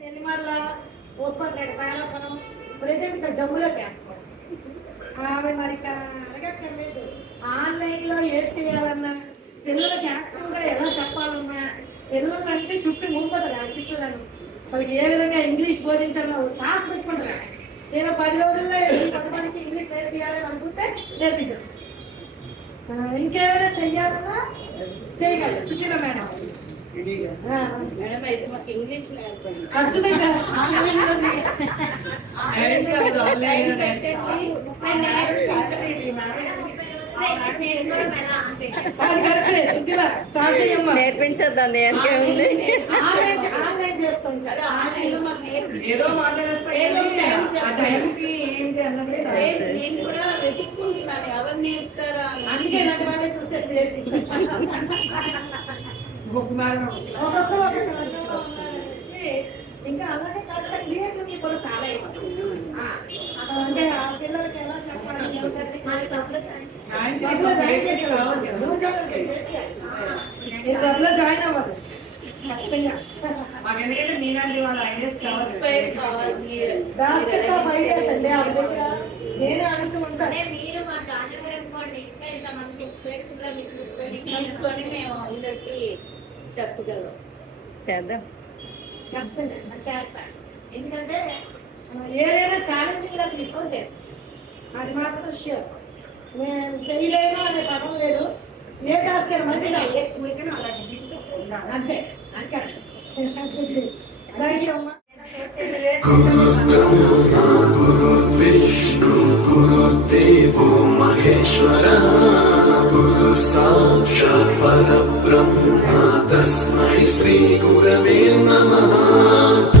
Nellimarla పోస్పేట Perapuram present ఇక్కడ జమ్ములో చేస్తాం. ఆమె మరి అడగక్కర్లేదు. ఆన్లైన్ లో ఏది చేయాలన్నా పిల్లలకి యాక్టివ్గా ఎలా చెప్పాలన్నా పిల్లలంటే చుట్టూ మూపోతారు ఆ చుట్టూలను. అసలు ఏ విధంగా ఇంగ్లీష్ బోధించాలో క్లాస్ పెట్టుకుంటారు. నేను 10 రోజుల్లో 10 మందికి ఇంగ్లీష్ నేర్పియాలని అనుకుంటే నేర్పించాను. ఇంకేమైనా చెయ్యాలన్నా చేయగలరు. సుచీల మేడం అయితే మాకు ఇంగ్లీష్ ఖచ్చితంగా నేర్పించద్దాం ఆన్లైన్ చేస్తుంటారు. నేను కూడా వెతుక్కుంటున్నాను ఎవరు నేర్పుతారా. అందుకే ఇలాంటి వాళ్ళే చూసే ఇంకా అలాగే కాస్త క్రియేటివిటీ కూడా చాలా అంటే ఆ పిల్లలకి ఎలా చెప్పాలి క్లబ్లో జాయిన్ అవ్వాలి ఖచ్చితంగా. బాస్కెట్ ఆఫ్ ఐడియాస్ అండి ఆ విధంగా నేను అడుగుతూ ఉంటాను. మీరు మా తీసుకొని మేము అందరికి చెప్పగలం. చేద్దాం చేస్తాను. ఎందుకంటే ఏదైనా ఛాలెంజింగ్ గా తీసుకొని చేస్తాం. అది మాత్రం షూర్. నేను చేయలేను అనే పదం లేదు. ఏ టాస్క్ మంచి అంతే గురు విష్ణు గురుదేవో మహేశ్వర గురు సాక్షాత్ పరబ్రహ్మ తస్మై శ్రీ గురవే నమః.